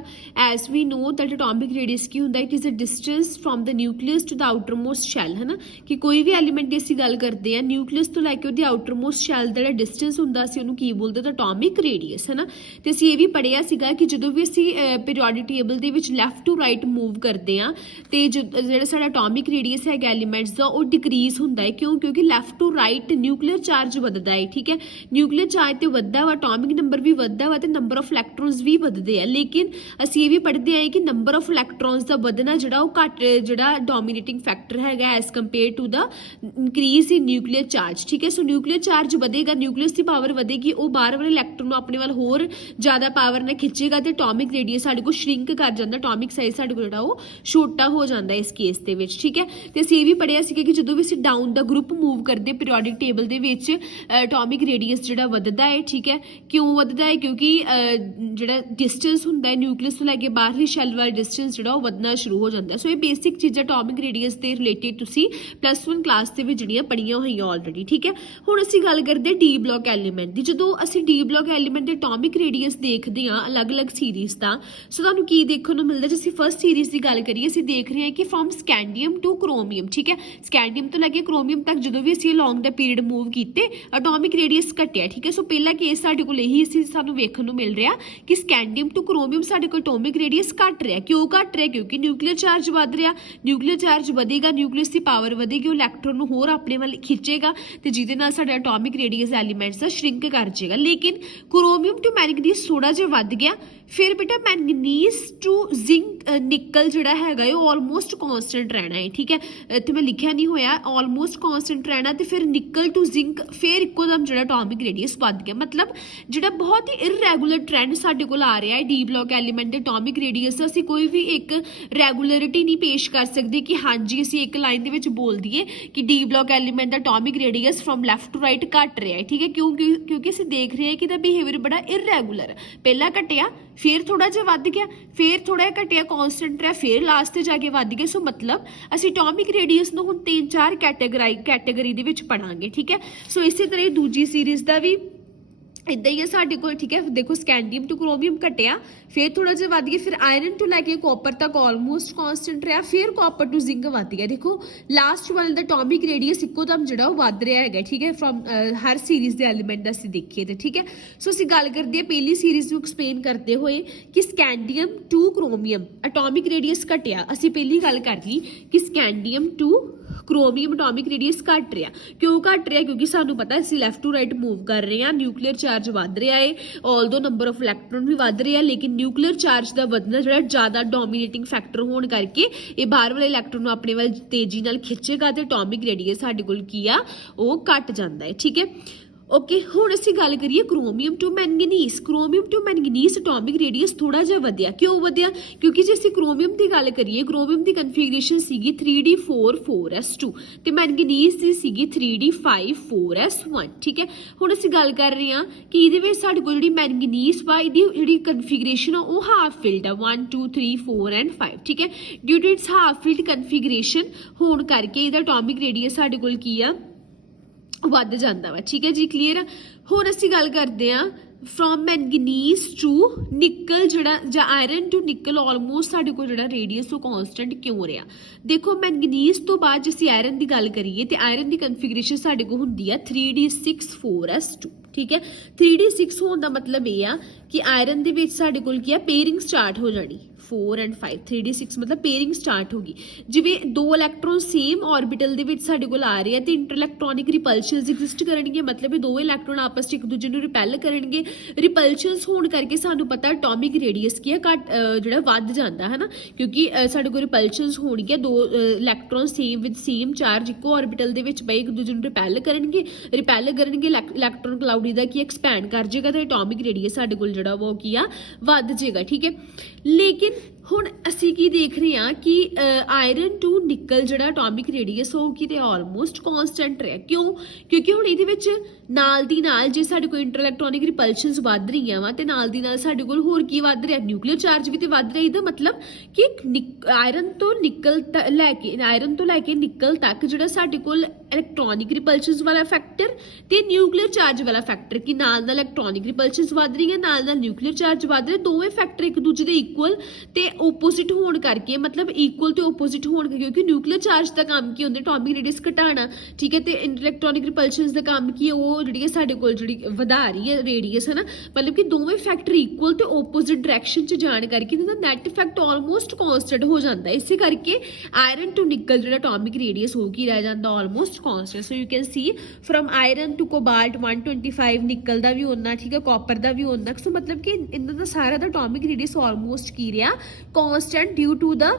as we know that atomic radius ਕੀ ਹੁੰਦਾ, it is the distance from the nucleus to the outermost shell, ਹੈ ਨਾ। ਕਿ ਕੋਈ ਵੀ ਐਲੀਮੈਂਟ ਦੀ ਅਸੀਂ ਗੱਲ ਕਰਦੇ ਆ ਨਿਊਕਲੀਅਸ ਤੋਂ ਲੈ ਕੇ ਉਹਦੀ ਆਊਟਰਮੋਸਟ ਸ਼ੈਲ ਦਾ ਜਿਹੜਾ ਡਿਸਟੈਂਸ ਹੁੰਦਾ ਸੀ ਉਹਨੂੰ ਕੀ ਬੋਲਦੇ ਤਾਂ ਅਟੋਮਿਕ ਰੇਡੀਅਸ, ਹੈ ਨਾ। ਤੇ ਅਸੀਂ ਇਹ ਵੀ ਪੜ੍ਹਿਆ ਸੀਗਾ ਕਿ ਜਦੋਂ ਵੀ ਅਸੀਂ ਪੀਰੀਓਡਿਕ ਟੇਬਲ ਦੇ ਵਿੱਚ ਲੈਫਟ ਟੂ ਰਾਈਟ ਮੂਵ ਕਰਦੇ ਆ ਤੇ ਜਿਹੜਾ ਸਾਡਾ ਅਟੋਮਿਕ ਰੇਡੀਅਸ ਹੈਗਾ ਐਲੀਮੈਂਟਸ ਦਾ ਉਹ ਡਿਕਰੀਜ਼ ਹੁੰਦਾ ਹੈ। ਕਿਉਂਕਿ left to right nuclear charge ਵੱਧਦਾ ਹੈ, ਠੀਕ ਹੈ। ਨਿਊਕਲੀਅਰ ਚਾਰਜ ਤੇ ਵੱਧਦਾ ਵਾ, ਅਟੋਮਿਕ ਨੰਬਰ ਵੀ ਵੱਧਦਾ ਵਾ ਤੇ ਨੰਬਰ ਆਫ ਇਲੈਕਟ੍ਰੋਨਸ ਵੀ ਵੱਧਦੇ ਆ। ਲੇਕਿਨ ਅਸੀਂ ਇਹ ਵੀ ਪੜ੍ਹਦੇ ਆਏ ਕਿ ਨੰਬਰ ਆਫ ਇਲੈਕਟ੍ਰੋਨਸ ਦਾ ਵਧਣਾ ਜਿਹੜਾ ਉਹ ਘੱਟ ਜਿਹੜਾ ਡੋਮੀਨੇਟਿੰਗ ਫੈਕਟਰ ਹੈਗਾ as compare to the increase in nuclear charge, ਠੀਕ ਹੈ। ਸੋ ਨਿਊਕਲੀਅਰ ਚਾਰਜ ਵਧੇਗਾ, ਨਿਊਕਲੀਅਸ ਦੀ ਪਾਵਰ ਵਧੇਗੀ, ਉਹ ਬਾਹਰ ਵਾਲੇ ਇਲੈਕਟ੍ਰੋਨ ਨੂੰ ਆਪਣੇ ਵੱਲ ਹੋਰ ਜ਼ਿਆਦਾ ਪਾਵਰ ਨਾਲ ਖਿੱਚੇਗਾ ਤੇ ਅਟੋਮਿਕ ਰੇਡੀਅਸ ਸਾਡੇ ਕੋਲ ਸ਼ਰਿੰਕ ਕਰ ਜਾਂਦਾ, ਅਟੋਮਿਕ ਸਾਈਜ਼ ਸਾਡੇ ਕੋਲ ਜਿਹੜਾ ਉਹ ਛੋਟਾ ਹੋ ਜਾਂਦਾ ਇਸ ਕੇਸ ਦੇ ਵਿੱਚ, ਠੀਕ ਹੈ। ਤੇ ਅਸੀਂ ਇਹ ਵੀ ਪੜ੍ਹਿਆ ਸੀਗਾ ਕਿ ਜਦੋਂ ਵੀ ਅਸੀਂ ਡਾਊਨ ਦਾ ਗਰੁੱਪ ਮੂਵ ਕਰਦੇ ਪੀਰੀਓਡਿਕ ਟੇਬਲ ਦੇ ਵਿੱਚ ਅਟੋਮਿਕ ਰੇਡੀਅਸ ਜਿਹੜਾ ਵੱਧਦਾ ਹੈ, ਠੀਕ ਹੈ। ਕਿਉਂ ਵੱਧਦਾ ਹੈ? ਕਿਉਂਕਿ ਜਿਹੜਾ ਡਿਸਟੈਂਸ ਹੁੰਦਾ ਹੈ ਨਿਊਕਲੀਅਸ ਤੋਂ ਲੈ ਕੇ ਬਾਹਰਲੀ ਸ਼ੈਲ ਵਾਲਾ ਡਿਸਟੈਂਸ ਜਿਹੜਾ ਉਹ ਵਧਣਾ ਸ਼ੁਰੂ ਹੋ ਜਾਂਦਾ। ਸੋ ਇਹ ਬੇਸਿਕ ਚੀਜ਼ਾਂ ਅਟੋਮਿਕ ਰੇਡੀਅਸ ਦੇ ਰਿਲੇਟਿਡ ਤੁਸੀਂ +1 ਕਲਾਸ ਦੇ ਵਿੱਚ ਜਿਹੜੀਆਂ ਪੜ੍ਹੀਆਂ ਹੋਈਆਂ ਆਲਰੇਡੀ, ਠੀਕ ਹੈ। ਹੁਣ ਅਸੀਂ ਗੱਲ ਕਰਦੇ ਡੀ ਬਲੌਕ ਐਲੀਮੈਂਟ ਦੀ। ਜਦੋਂ ਅਸੀਂ ਡੀ ਬਲੌਕ ਐਲੀਮੈਂਟ ਦੇ ਅਟੋਮਿਕ ਰੇਡੀਅਸ ਦੇਖਦੇ ਹਾਂ ਅਲੱਗ-ਅਲੱਗ ਸੀਰੀਜ਼ ਦਾ, ਸੋ ਤੁਹਾਨੂੰ ਕੀ ਦੇਖਣ ਨੂੰ ਮਿਲਦਾ? ਜੇ ਅਸੀਂ ਫਸਟ ਸੀਰੀਜ਼ ਦੀ ਗੱਲ ਕਰੀਏ ਅਸੀਂ ਦੇਖ ਰਹੇ ਹਾਂ ਕਿ ਫਰੋਮ ਸਕੈਂਡੀਅਮ ਟੂ ਕ੍ਰੋਮੀਅਮ, ਠੀਕ ਹੈ। ਸਕੈਂਡੀਅਮ ਤੋਂ ਲੈ ਕੇ ਕ੍ਰੋਮੀਅਮ ਤੱਕ ਜਦੋਂ ਵੀ ਅਸੀਂ ਅਲੋਂਗ ਦਾ ਪੀਰੀਅਡ ਮੂਵ ਕੀਤੇ ਅਟੋਮਿਕ ਰੇਡੀਅਸ ਘਟਿਆ, ਠੀਕ ਹੈ। ਸੋ ਪਹਿਲਾ ਕੇਸ ਸਾਡੇ ਕੋਲ ਇਹੀ ਸੀ, ਸਾਨੂੰ ਵੇਖਣ ਨੂੰ ਮਿਲ ਰਿਹਾ ਕਿ ਸਕੈਂਡੀਅਮ ਟੂ ਕ੍ਰੋਮੀਅਮ ਸਾਡੇ ਕੋਲ ਅਟੋਮਿਕ ਰੇਡੀਅਸ ਘਟ ਰਿਹਾ। ਕਿਉਂ ਘਟ ਰਿਹਾ? ਕਿਉਂਕਿ ਨਿਊਕਲੀਅਰ ਚਾਰਜ ਵੱਧ ਰਿਹਾ, ਨਿਊਕਲੀਅਰ ਚਾਰਜ ਵਧੇਗਾ, ਨਿਊਕਲੀਅਸ ਦੀ ਪਾਵਰ ਵਧੇਗੀ, ਉਹ ਇਲੈਕਟ੍ਰੋਨ ਨੂੰ ਹੋਰ ਆਪਣੇ ਵੱਲ ਖਿੱਚੇਗਾ ਤੇ ਜਿਹਦੇ ਨਾਲ ਸਾਡਾ ਅਟੋਮਿਕ ਰੇਡੀਅਸ ਐਲੀਮੈਂਟਸ ਦਾ ਸ਼ਰਿੰਕ ਕਰ ਜਾਏਗਾ। ਲੇਕਿਨ ਕ੍ਰੋਮੀਅਮ ਟੂ ਮੈਂਗਨੀਜ਼ ਥੋੜਾ ਜਿਹਾ ਵੱਧ ਗਿਆ। ਫਿਰ ਬੇਟਾ ਮੈਂਗਨੀਜ਼ ਟੂ ਜ਼ਿੰਕ ਨਿਕਲ ਜਿਹੜਾ ਹੈਗਾ ਉਹ ਆਲਮੋਸਟ ਕੌਨਸਟੈਂਟ ਰਹਿਣਾ ਹੈ, ਠੀਕ ਹੈ। ਇੱਥੇ ਮੈਂ ਲਿਖਿਆ ਨਹੀਂ ਹੋਇਆ, ਆਲਮੋਸਟ ਕੌਨਸਟੈਂਟ ਰਹਿਣਾ ਤੇ ਫਿਰ ਨਿਕਲ ਟੂ ਜ਼ਿੰਕ ਫਿਰ ਇੱਕੋ ਦਮ ਜਿਹੜਾ ਅਟੋਮਿਕ ਰੇਡੀਅਸ ਵੱਧ ਗਿਆ। ਮਤਲਬ ਜਿਹੜਾ ਬਹੁਤ ਹੀ ਇਰਰੈਗੂਲਰ ਟ੍ਰੈਂਡ ਸਾਡੇ ਕੋਲ ਆ ਰਿਹਾ ਹੈ ਡੀ ਬਲੌਕ ਐਲੀਮੈਂਟ ਦੇ ਅਟੋਮਿਕ ਰੇਡੀਅਸ ਦਾ, ਅਸੀਂ ਕੋਈ ਵੀ ਇੱਕ ਰੈਗੂਲਰਿਟੀ ਨਹੀਂ ਪੇਸ਼ ਕਰ ਸਕਦੇ ਕਿ ਹਾਂਜੀ ਅਸੀਂ ਇੱਕ ਲਾਈਨ ਦੇ ਵਿੱਚ ਬੋਲ ਦਈਏ ਕਿ ਡੀ ਬਲੌਕ ਐਲੀਮੈਂਟ ਦਾ atomic radius from left to right ਘਟ ਰਿਹਾ ਹੈ, ਠੀਕ ਹੈ। ਕਿਉਂਕਿ ਅਸੀਂ ਦੇਖ ਰਹੇ ਹਾਂ ਕਿ ਇਹਦਾ ਬਿਹੇਵੀਅਰ ਬੜਾ ਇਰਰੈਗੂਲਰ, ਪਹਿਲਾਂ ਘਟਿਆ फिर थोड़ा जिहा वध गया, फिर थोड़ा जिहा घटिया कांस्टेंट रहा, फिर लास्ट ते जाके वध गया। सो मतलब ਅਸੀਂ एटॉमिक रेडियस ਨੂੰ ਹੁਣ 3-4 कैटेगरी ਦੇ ਵਿੱਚ ਪੜਾਂਗੇ, ठीक है। सो इसी तरह दूजी सीरीज ਦਾ ਵੀ इदा ही है साढ़े को, ठीक है। देखो स्कैंडियम टू क्रोमियम घटिया, फिर थोड़ा जिहा वध गया, फिर आयरन टू लैके कॉपर तक ऑलमोस्ट कांस्टेंट रहा, फिर कॉपर टू जिंक वध गया। देखो लास्ट वाले दा एटॉमिक रेडियस इक्को दम जिहड़ा वो वध रहा है, ठीक है, फ्रॉम हर सीरीज के एलीमेंट दा असीं देखिए तो, ठीक है। सो असीं गल करदे पहली सीरीज नूं एक्सप्लेन करते हुए कि scandium two chromium atomic radius घटिया। असीं पहली गल कर ली कि scandium two chromium atomic radius घट रहा, क्यों घट रहा, क्योंकि सानू पता है लैफ्ट टू राइट मूव कर रहे हैं, न्यूक्लीयर चार्ज वध रहा है, ऑल दो नंबर ऑफ इलैक्ट्रॉन भी वध रहे हैं, लेकिन न्यूक्लीयर चार्ज का वधना जो ज़्यादा डोमीनेटिंग फैक्टर होने करके ये बाहर वाले इलैक्ट्रॉन को अपने वाल तेजी नाल खिंचेगा तो एटॉमिक रेडियस साडे कोल की आ वो घट जाता है, ठीक है। ओके, हुण असीं गल करिए chromium to manganese. Chromium to manganese atomic radius थोड़ा जिहा वधिया, क्यों वधिया, क्योंकि जे असीं क्रोमियम की गल करिए, क्रोमियम की कन्फिगरेशन सीगी 3d4 4s2 ते मैंगनीस की सीगी 3d5 4s1, ठीक है। हुण असीं गल कर रहे हैं कि इहदे विच साडे कोल जिहड़ी मैंगनीस वा इहदी जिहड़ी कन्फिगरेशन आ वो हाफ फिल्ड आ 1 2 3 4 एंड 5, ठीक है। Due to its half filled configuration होने करके इहदा एटॉमिक रेडियस साडे कोल की आ वध जाता वा, ठीक है जी, क्लीयर है। हुण असीं गल करदे हां फ्रॉम मैंगनीस टू निकल जिहड़ा जां आयरन टू निकल ऑलमोस्ट साडे कोल जिहड़ा रेडियस वो कांस्टेंट क्यों रहा। देखो मैंगनीस तो बाद जे असीं आयरन की गल करिए तो आयरन की कन्फिगरेशन साडे कोल हुंदी आ 3d6 4s2, ठीक है। 3d6 होने का मतलब ये आ कि आयरन दे विच साडे कोल की आ पेयरिंग स्टार्ट हो जानी 4 एंड 5, 3d6 मतलब पेयरिंग स्टार्ट होगी। जिवें दो इलैक्ट्रॉन सेम ऑर्बिटल दे विच साडे कोल आ रहे हैं तो इंटरइलैक्ट्रॉनिक रिपल्शनस एग्जिस्ट करनगे, मतलब ये दो इलैक्ट्रॉन आपस च एक दूजे नूं रिपैल करनगे। रिपल्शनस होने करके सानू पता एटॉमिक रेडियस की घट जिहड़ा वध जांदा है ना, क्योंकि साडे कोल रिपल्शनस होणगे, दो electron same with same charge इक्को ऑर्बिटल दे विच पए एक दूजे नूं रिपैल करनगे इलैक्ट्रॉन क्लाउडी दा की एक्सपैंड कर जाएगा तो एटॉमिक रेडियस साडे कोल जिहड़ा वो की आ वध जाएगा, ठीक है। लेकिन हुण असीं की देख रहे हैं कि आयरन टू निकल जिहड़ा एटॉमिक रेडियस होगी तो ऑलमोस्ट कांस्टेंट रहा, क्यों, क्योंकि हुण इहदे विच नाल दी नाल जे साडे कोल इंटरइलैक्ट्रॉनिक रिपल्शनस वध रही वा ते नाल दी नाल साडे कोल होर की वध रहा, न्यूक्लीयर चार्ज भी तो वध रहा। इहदा मतलब कि आयरन तो लैके निकल तक जिहड़ा साडे कोल इलैक्ट्रॉनिक रिपल्शनस वाला फैक्टर ते न्यूक्लीयर चार्ज वाला फैक्टर कि नाल नाल इलैक्ट्रॉनिक रिपल्शनस वध रही है, नाल नाल न्यूक्लीयर चार्ज वध रहा, दोवें फैक्टर एक दूजे दे इक्वल ते ओपोजिट होने करके, मतलब इक्वल तो ओपोजिट होने करके, क्योंकि न्यूक्लीयर चार्ज का काम की होंगे एटॉमिक रेडियस घटाना, ठीक है। तो इलैक्ट्रॉनिक रिपल्शनस का काम की वो जी साडे कोल जी वधा रही है रेडियस, है ना, मतलब कि दोवें फैक्टर इक्वल तो ओपोजिट डायरैक्शन च जाने करके नैट इफैक्ट ऑलमोस्ट कांस्टेंट हो जाता है। इस करके आयरन टू निकल जो एटॉमिक रेडियस हो की रह जाता almost constant. So you can see from iron to cobalt 125, nickel का भी होना, ठीक है, कॉपर का भी होना। सो मतलब कि इन्हों का सारा दा एटॉमिक रेडियस ऑलमोस्ट की रहा constant due to the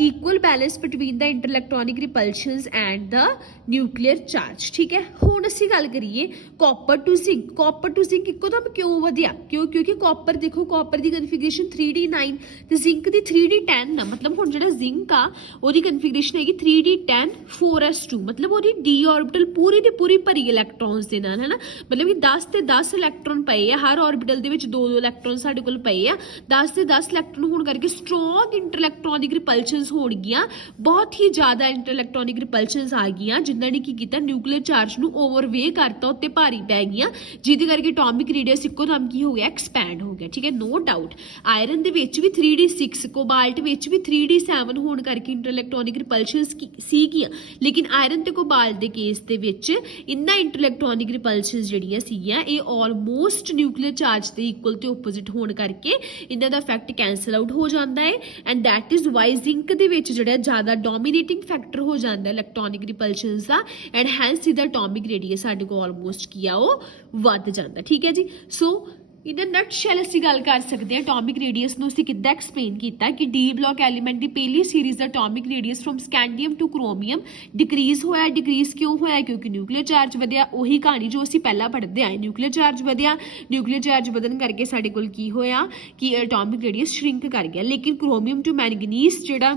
equal balance between the interelectronic repulsions and the nuclear charge, ठीक है। हुण असीं गल करिए copper to zinc. Copper to zinc इक्को दम क्यों वधिया, क्यों, क्योंकि कॉपर देखो कॉपर की कन्फिगरेशन 3d9 तो जिंक की 3d10 ना, मतलब हुण जिहड़ा जिंक आ ओहदी कन्फिगरेशन हैगी 3d10 4s2, मतलब ओहदी डी ऑर्बिटल पूरी दी पूरी भरी इलैक्ट्रॉन्स दे नाल, है ना, मतलब कि 10 ते 10 इलैक्ट्रॉन पए आ हर ऑर्बिटल दे विच, 2-2 इलैक्ट्रॉन साडे कोल पए आ, 10 ते 10 इलैक्ट्रॉन होने करके स्ट्रॉन्ग इंटरइलैक्ट्रॉनिक रिपल्शनस होणगियां, बहुत ही ज़्यादा इंटरइलैक्ट्रॉनिक रिपल्शनस आ गईयां जिन्हां ने की कीता न्यूक्लीयर चार्ज नूं ओवरवे करता उत्ते भारी पै गईयां, जिहदे करके एटॉमिक रेडियस इक्को दम की हो गया एक्सपैंड हो गया, ठीक है। नो डाउट आयरन दे विच भी 3d6, कोबाल्ट विच भी 3d7 होने करके इंटरइलैक्ट्रॉनिक रिपल्शनस सीगियां, लेकिन आयरन ते कोबाल्ट दे केस दे विच इन्ना इंटरइलैक्ट्रॉनिक रिपल्शनस जिहड़ियां सीगियां ये ऑलमोस्ट न्यूक्लीयर चार्ज दे इक्वल ते ओपोजिट होने करके इन्हां दा इफैक्ट कैंसल आउट हो जाता है, and that is why zinc the which जिहड़ा ज़्यादा डोमीनेटिंग फैक्टर हो जाता है इलैक्ट्रॉनिक रिपल्शनस दा, एंड हैंस इहदा एटॉमिक रेडियस साडे को ऑलमोस्ट किया वो वध जाता, ठीक है जी। सो इन नट शैल असीं गल कर सकते हैं एटॉमिक रेडियस नूं असीं किद्दां एक्सप्लेन किया कि डी ब्लॉक एलीमेंट की पहली सीरीज़ दा atomic radius from scandium two chromium decrease होया। डिक्रीज क्यों होया, क्योंकि न्यूक्लीयर चार्ज वधिया, उही कहानी जो असीं पहला पढ़ते आए, न्यूक्लीयर चार्ज वधिया, न्यूक्लीयर चार्ज वधन करके साडे कोल की होया कि एटॉमिक रेडियस श्रिंक कर गया। लेकिन क्रोमियम टू मैंगनीस जिहड़ा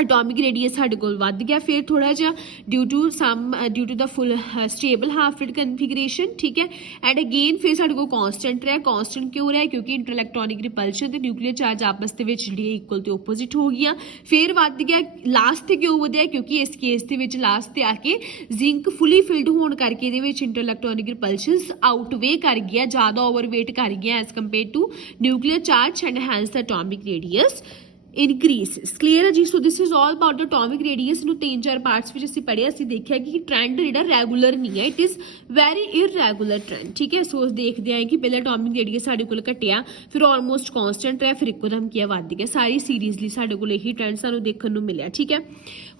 ਅਟੋਮਿਕ ਰੇਡੀਅਸ ਸਾਡੇ ਕੋਲ ਵੱਧ ਗਿਆ ਫਿਰ ਥੋੜਾ ਜਿਹਾ due to the full stable half rate configuration, ਠੀਕ ਹੈ। ਐਂਡ ਅਗੇਨ ਫਿਰ ਸਾਡੇ ਕੋਲ ਕਾਂਸਟੈਂਟ ਰਿਹਾ। ਕਾਂਸਟੈਂਟ ਕਿਉਂ ਰਿਹਾ? ਕਿਉਂਕਿ ਇੰਟਰਇਲੈਕਟ੍ਰੋਨਿਕ ਰਿਪਲਸ਼ਨ ਤੇ ਨਿਊਕਲੀਅਰ ਚਾਰਜ ਆਪਸ ਦੇ ਵਿੱਚ ਜਿਹੜੀ ਇਕੁਅਲ ਤੇ ਆਪੋਜ਼ਿਟ ਹੋ ਗਈਆਂ। ਫਿਰ ਵੱਧ ਗਿਆ ਲਾਸਟ ਤੇ ਕਿਉਂ ਵਧਿਆ? ਕਿਉਂਕਿ ਇਸ ਕੇਸ ਦੇ ਵਿੱਚ ਲਾਸਟ ਤੇ ਆ ਕੇ ਜ਼ਿੰਕ ਫੁੱਲੀ ਫਿਲਡ ਹੋਣ ਕਰਕੇ ਇਹਦੇ ਵਿੱਚ ਇੰਟਰਇਲੈਕਟ੍ਰੋਨਿਕ ਰਿਪਲਸ਼ਨਸ ਆਊਟਵੇ ਕਰ ਗਿਆ, ਜ਼ਿਆਦਾ ਓਵਰਵੇਟ ਕਰ ਗਿਆ as compare to nuclear charge and hence the atomic radius increases। clear ਹੈ ਜੀ। So this is all about atomic radius ਨੂੰ 3-4 ਪਾਰਟਸ ਵਿੱਚ ਅਸੀਂ ਪੜ੍ਹਿਆ, ਅਸੀਂ ਦੇਖਿਆ ਕਿ ਟ੍ਰੈਂਡ ਜਿਹੜਾ ਰੈਗੂਲਰ ਨਹੀਂ ਹੈ, ਇਟ ਇਜ਼ ਵੈਰੀ ਇਰਰੈਗੂਲਰ ਟ੍ਰੈਂਡ, ਠੀਕ ਹੈ। ਸੋ ਦੇਖਦੇ ਹਾਂ ਕਿ ਪਹਿਲਾਂ ਅਟੋਮਿਕ ਰੇਡੀਅਸ ਸਾਡੇ ਕੋਲ ਘਟਿਆ, ਫਿਰ ਆਲਮੋਸਟ ਕਾਂਸਟੈਂਟ ਰਿਹਾ, ਫਿਰ ਇੱਕੋਦਮ ਕੀ ਵੱਧ ਗਿਆ। ਸਾਰੀ ਸੀਰੀਜ਼ਲੀ ਸਾਡੇ ਕੋਲ ਇਹੀ ਟ੍ਰੈਂਡ ਸਾਨੂੰ ਦੇਖਣ ਨੂੰ ਮਿਲਿਆ, ਠੀਕ ਹੈ।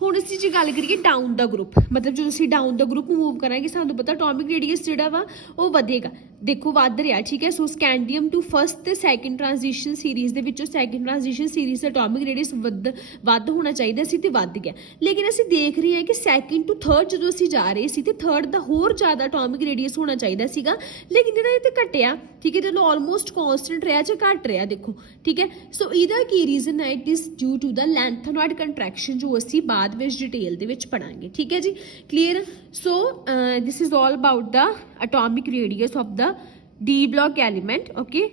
ਹੁਣ ਅਸੀਂ ਜੇ ਗੱਲ ਕਰੀਏ ਡਾਊਨ ਦਾ ਗਰੁੱਪ, ਮਤਲਬ ਜਦੋਂ ਅਸੀਂ ਡਾਊਨ ਦਾ ਗਰੁੱਪ ਮੂਵ ਕਰਾਂਗੇ ਸਾਨੂੰ ਪਤਾ ਅਟੋਮਿਕ ਰੇਡੀਅਸ ਜਿਹੜਾ ਵਾ ਉਹ ਵਧੇਗਾ, ਦੇਖੋ ਵੱਧ ਰਿਹਾ, ਠੀਕ ਹੈ। ਸੋ ਸਕੈਂਡੀਅਮ ਟੂ ਫਸਟ ਤੇ ਸੈਕਿੰਡ ਟ੍ਰਾਂਜੀਸ਼ਨ ਸੀਰੀਜ਼ ਦੇ ਵਿੱਚੋਂ ਸੈਕਿੰਡ ਟ੍ਰਾਂਜੀਸ਼ਨ ਸੀਰੀਜ਼ ਦਾ ਅਟੋਮਿਕ ਰੇਡੀਅਸ ਵੱਧ ਹੋਣਾ ਚਾਹੀਦਾ ਸੀ ਤੇ ਵੱਧ ਗਿਆ। ਲੇਕਿਨ ਅਸੀਂ ਦੇਖ ਰਹੇ ਹਾਂ ਕਿ ਸੈਕਿੰਡ ਟੂ ਥਰਡ ਜਦੋਂ ਅਸੀਂ ਜਾ ਰਹੇ ਸੀ ਤੇ ਥਰਡ ਦਾ ਹੋਰ ਜ਼ਿਆਦਾ ਅਟੋਮਿਕ ਰੇਡੀਅਸ ਹੋਣਾ ਚਾਹੀਦਾ ਸੀਗਾ, ਲੇਕਿਨ ਜਿਹੜਾ ਇਹ ਤੇ ਘਟਿਆ, ਠੀਕ ਹੈ। ਜਦੋਂ ਆਲਮੋਸਟ ਕਾਂਸਟੈਂਟ ਰਿਹਾ ਜਾਂ ਘਟ ਰਿਹਾ, ਦੇਖੋ, ਠੀਕ ਹੈ। ਸੋ ਇਹਦਾ ਕੀ ਰੀਜ਼ਨ ਹੈ? It is due to the lanthanoid contraction, ਜੋ ਅਸੀਂ ਬਾਅਦ ਵਿੱਚ ਡਿਟੇਲ ਦੇ ਵਿੱਚ ਪੜਾਂਗੇ, ਠੀਕ ਹੈ ਜੀ। Clear. So this is all about the atomic radius of the d block element, okay।